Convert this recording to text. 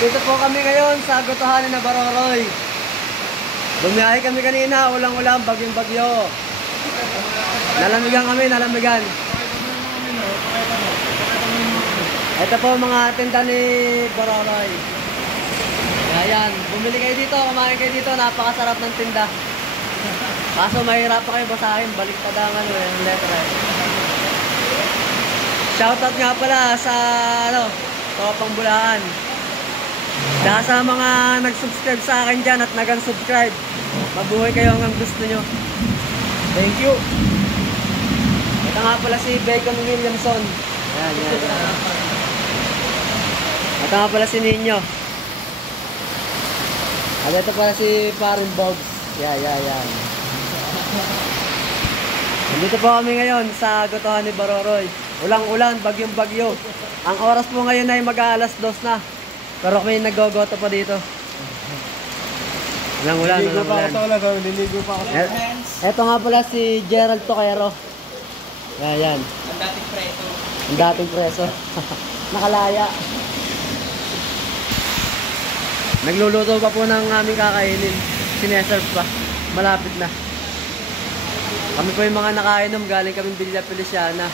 Dito po kami ngayon sa Gotohanan na Baroroy. Bumiyahe kami kanina, ulang-ulang, bagyong-bagyo. Nalamigan kami, nalamigan. Ito po mga tinda ni Baroroy. Ayan, bumili kayo dito, kumain kayo dito, napakasarap ng tinda. Kaso mahirap pa kayo basahin, baliktad ang letra. Shoutout nga pala sa Tropang Bulacan. Dahil sa mga nag-subscribe sa akin dyan at nag-unsubscribe, mabuhay kayo hanggang gusto nyo. Thank you. Ito nga pala si Bacon Williamson. Yan, yan. Ito nga pala si Ninyo. At ito pala si Parin Bobs. Yan. Nandito po kami ngayon sa Gotohanan ni Baroroy. Ulang-ulan, bagyong-bagyo. Ang oras po ngayon ay mag-aalas 2 na. Pero kami nag-gogoto pa dito. Ulang-ulan. Niligo pa ako. Ito nga pala si Gerald Toquero. Yan. Ang dating preso. Ang dating preso. Nakalaya. Nagluluto pa po ng aming kakainin. Sineserve pa. Malapit na. Kami po yung mga nakainom. Galing kami Villa Feliciana.